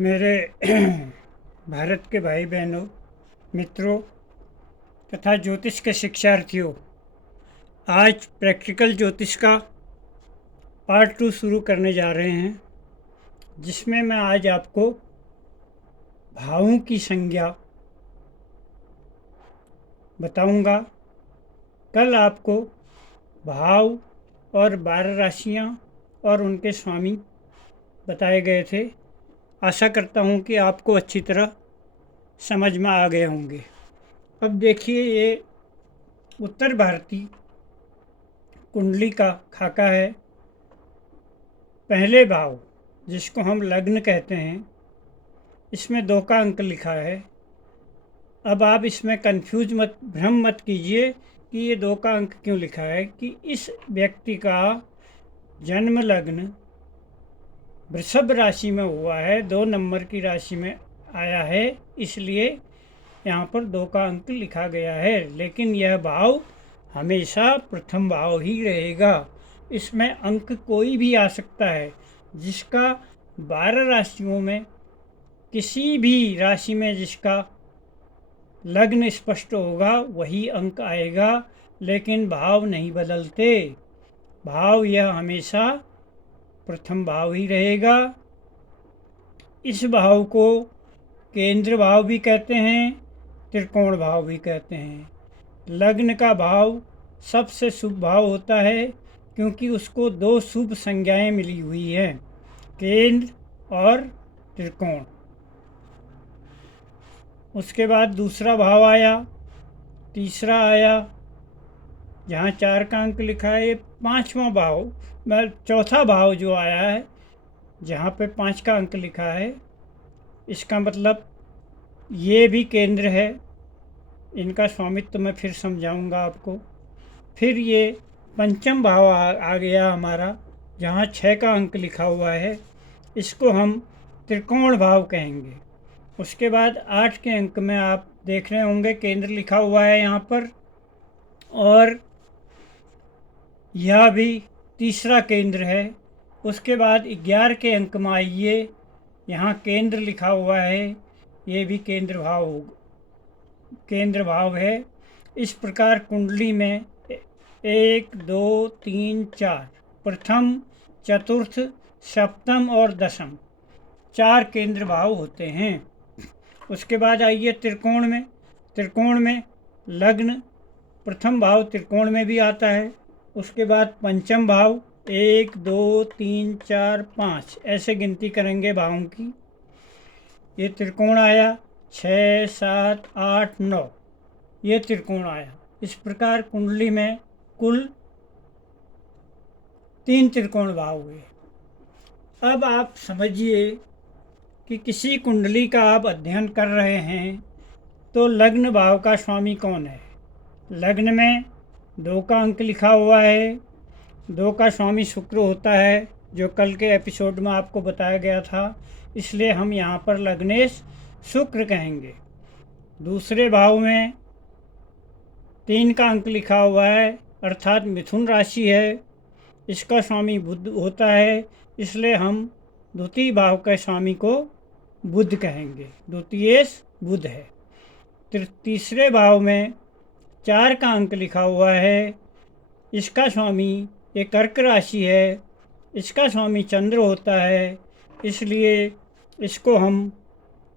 मेरे भारत के भाई बहनों, मित्रों तथा ज्योतिष के शिक्षार्थियों, आज प्रैक्टिकल ज्योतिष का पार्ट 2 शुरू करने जा रहे हैं, जिसमें मैं आज आपको भावों की संज्ञा बताऊंगा। कल आपको भाव और 12 राशियां और उनके स्वामी बताए गए थे। आशा करता हूं कि आपको अच्छी तरह समझ में आ गए होंगे। अब देखिए, ये उत्तर भारतीय कुंडली का खाका है। पहले भाव, जिसको हम लग्न कहते हैं, इसमें 2 का अंक लिखा है। अब आप इसमें भ्रम मत कीजिए कि ये 2 का अंक क्यों लिखा है। कि इस व्यक्ति का जन्म लग्न वृषभ राशि में हुआ है, 2 नंबर की राशि में आया है, इसलिए यहाँ पर 2 का अंक लिखा गया है। लेकिन यह भाव हमेशा प्रथम भाव ही रहेगा। इसमें अंक कोई भी आ सकता है। जिसका 12 राशियों में किसी भी राशि में जिसका लग्न स्पष्ट होगा वही अंक आएगा, लेकिन भाव नहीं बदलते। भाव यह हमेशा प्रथम भाव ही रहेगा। इस भाव को केंद्र भाव भी कहते हैं, त्रिकोण भाव भी कहते हैं। लग्न का भाव सबसे शुभ भाव होता है, क्योंकि उसको 2 शुभ संज्ञाएं मिली हुई हैं, केंद्र और त्रिकोण। उसके बाद दूसरा भाव आया, तीसरा आया, जहाँ 4 का अंक लिखा है। ये 5वां भाव, चौथा भाव जो आया है, जहाँ पे 5 का अंक लिखा है, इसका मतलब ये भी केंद्र है। इनका स्वामित्व मैं फिर समझाऊंगा आपको। फिर ये पंचम भाव आ गया हमारा, जहाँ 6 का अंक लिखा हुआ है, इसको हम त्रिकोण भाव कहेंगे। उसके बाद 8 के अंक में आप देख रहे होंगे केंद्र लिखा हुआ है यहाँ पर, और यह भी तीसरा केंद्र है। उसके बाद 11 के अंक में आइए, यहाँ केंद्र लिखा हुआ है, ये भी केंद्र भाव है। इस प्रकार कुंडली में 1 2 3 4 प्रथम, चतुर्थ, सप्तम और दशम 4 केंद्र भाव होते हैं। उसके बाद आइए त्रिकोण में। त्रिकोण में लग्न प्रथम भाव त्रिकोण में भी आता है। उसके बाद पंचम भाव, 1 2 3 4 5 ऐसे गिनती करेंगे भावों की। ये त्रिकोण आया, 6 7 8 9, ये त्रिकोण आया। इस प्रकार कुंडली में कुल 3 त्रिकोण भाव हुए। अब आप समझिए कि किसी कुंडली का आप अध्ययन कर रहे हैं, तो लग्न भाव का स्वामी कौन है। लग्न में 2 का अंक लिखा हुआ है, 2 का स्वामी शुक्र होता है, जो कल के एपिसोड में आपको बताया गया था, इसलिए हम यहाँ पर लग्नेश शुक्र कहेंगे। दूसरे भाव में 3 का अंक लिखा हुआ है, अर्थात मिथुन राशि है, इसका स्वामी बुध होता है, इसलिए हम द्वितीय भाव के स्वामी को बुध कहेंगे। द्वितीयेश बुध है। तीसरे भाव में 4 का अंक लिखा हुआ है, इसका स्वामी ये कर्क राशि है, इसका स्वामी चंद्र होता है, इसलिए इसको हम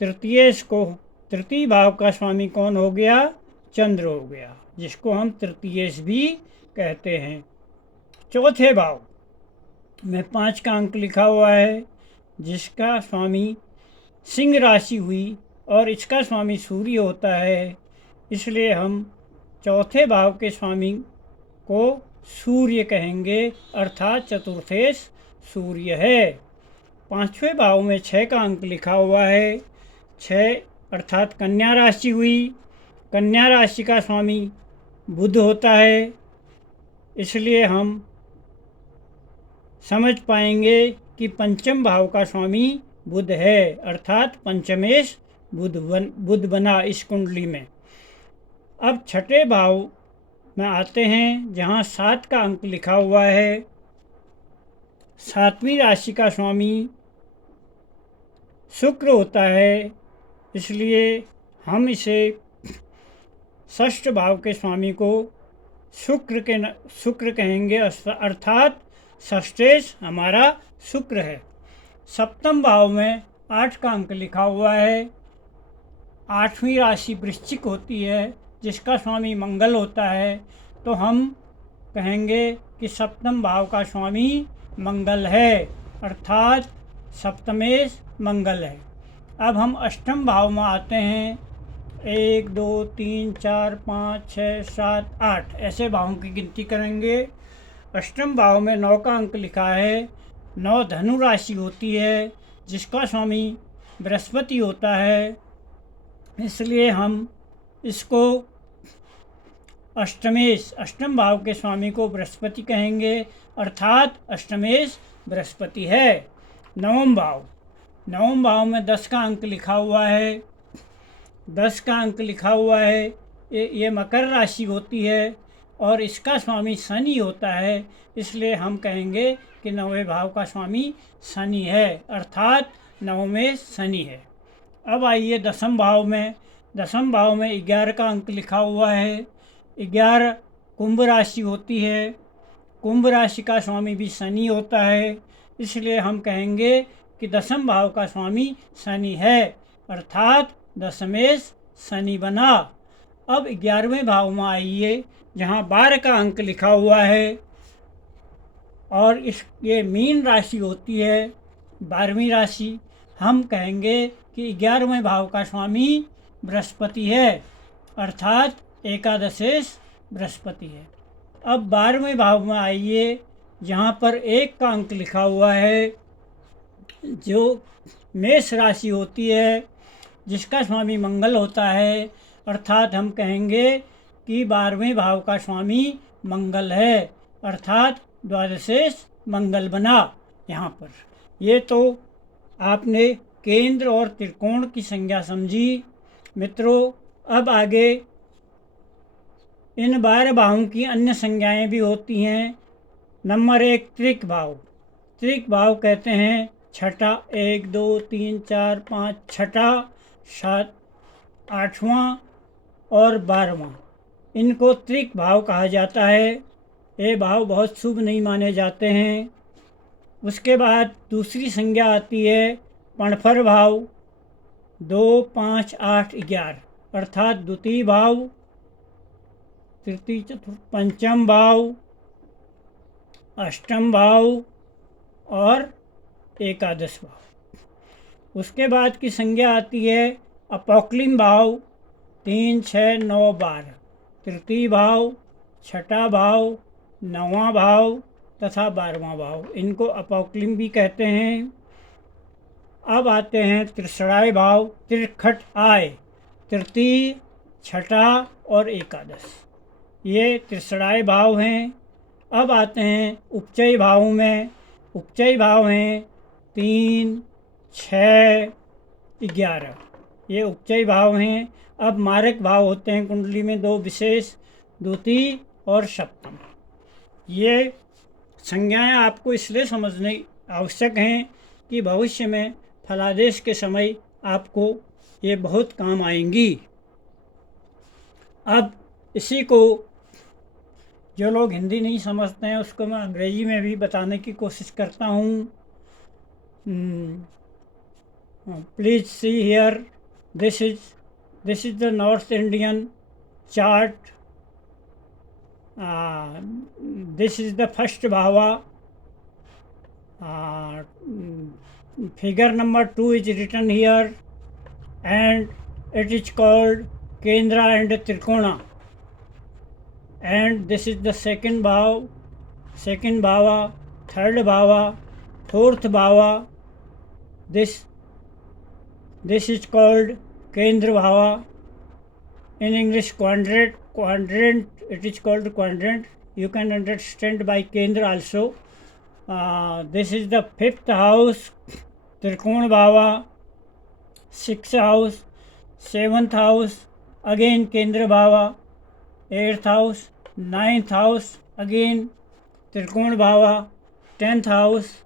तृतीय भाव का स्वामी कौन हो गया, चंद्र हो गया, जिसको हम तृतीयेश भी कहते हैं। चौथे भाव में 5 का अंक लिखा हुआ है, जिसका स्वामी सिंह राशि हुई और इसका स्वामी सूर्य होता है, इसलिए हम चौथे भाव के स्वामी को सूर्य कहेंगे, अर्थात चतुर्थेश सूर्य है। 5वें भाव में 6 का अंक लिखा हुआ है, 6 अर्थात कन्या राशि हुई, कन्या राशि का स्वामी बुध होता है, इसलिए हम समझ पाएंगे कि पंचम भाव का स्वामी बुध है, अर्थात पंचमेश बुध बना इस कुंडली में। अब छठे भाव में आते हैं, जहाँ 7 का अंक लिखा हुआ है। 7वीं राशि का स्वामी शुक्र होता है, इसलिए हम इसे षष्ठ भाव के स्वामी को शुक्र कहेंगे, अर्थात षष्ठेश हमारा शुक्र है। सप्तम भाव में 8 का अंक लिखा हुआ है। 8वीं राशि वृश्चिक होती है, जिसका स्वामी मंगल होता है, तो हम कहेंगे कि सप्तम भाव का स्वामी मंगल है, अर्थात सप्तमेश मंगल है। अब हम अष्टम भाव में आते हैं। 1 2 3 4 5 6 7 8 ऐसे भावों की गिनती करेंगे। अष्टम भाव में 9 का अंक लिखा है। 9 धनु राशि होती है, जिसका स्वामी बृहस्पति होता है, इसलिए हम इसको अष्टम भाव के स्वामी को बृहस्पति कहेंगे, अर्थात अष्टमेश बृहस्पति है। नवम भाव में 10 का अंक लिखा हुआ है। 10 का अंक लिखा हुआ है। ये मकर राशि होती है और इसका स्वामी शनि होता है, इसलिए हम कहेंगे कि नवें भाव का स्वामी शनि है, अर्थात नवमेश शनि है। अब आइए दसम भाव में। दसम भाव में 11 का अंक लिखा हुआ है। 11 कुंभ राशि होती है। कुंभ राशि का स्वामी भी शनि होता है, इसलिए हम कहेंगे कि दसम भाव का स्वामी शनि है, अर्थात दशमेश शनि बना। अब 11वें भाव में आइए, जहाँ 12 का अंक लिखा हुआ है और ये मीन राशि होती है, 12वीं राशि। हम कहेंगे कि 11वें भाव का स्वामी बृहस्पति है, अर्थात एकादशेश बृहस्पति है। अब 12वें भाव में आइए, जहाँ पर 1 का अंक लिखा हुआ है, जो मेष राशि होती है, जिसका स्वामी मंगल होता है, अर्थात हम कहेंगे कि 12वें भाव का स्वामी मंगल है, अर्थात द्वादशेश मंगल बना। यहाँ पर ये तो आपने केंद्र और त्रिकोण की संज्ञा समझी। मित्रों, अब आगे इन 12 भावों की अन्य संज्ञाएं भी होती हैं। नंबर 1 त्रिक भाव। त्रिक भाव कहते हैं छठा, 1 2 3 4 5 छठा, 7 8वां और 12वां, इनको त्रिक भाव कहा जाता है। ये भाव बहुत शुभ नहीं माने जाते हैं। उसके बाद दूसरी संज्ञा आती है पणफर भाव, 2 5 8 11, अर्थात द्वितीय भाव, तृतीय चतुर्थ पंचम भाव, अष्टम भाव और एकादश भाव। उसके बाद की संज्ञा आती है अपोक्लिम भाव, 3 6 9 12, तृतीय भाव, छठा भाव, 9वां भाव तथा 12वां भाव, इनको अपोक्लिम भी कहते हैं। अब आते हैं त्रिसराय भाव, त्रिखट आय, तृतीय, छठा और एकादश, ये त्रिसराय भाव हैं। अब आते हैं उपचय भाव में। उपचय भाव हैं 3 6 11, ये उपचय भाव हैं। अब मारक भाव होते हैं कुंडली में 2 विशेष, द्वितीय और सप्तम। ये संज्ञाएं आपको इसलिए समझने आवश्यक हैं कि भविष्य में फलादेश के समय आपको ये बहुत काम आएंगी। अब इसी को जो लोग हिंदी नहीं समझते हैं, उसको मैं अंग्रेजी में भी बताने की कोशिश करता हूँ। Please see here, this is the north Indian chart. This is the first bhava. Figure number 2 is written here, and it is called Kendra and Trikona. And this is the second bhava, third bhava, fourth bhava. This is called Kendra bhava. In English, quadrant, it is called quadrant. You can understand by Kendra also. This is the 5th house, Trikona bhava, 6th house, 7th house, again Kendra bhava, 8th house, 9th house, again Trikona bhava, 10th house,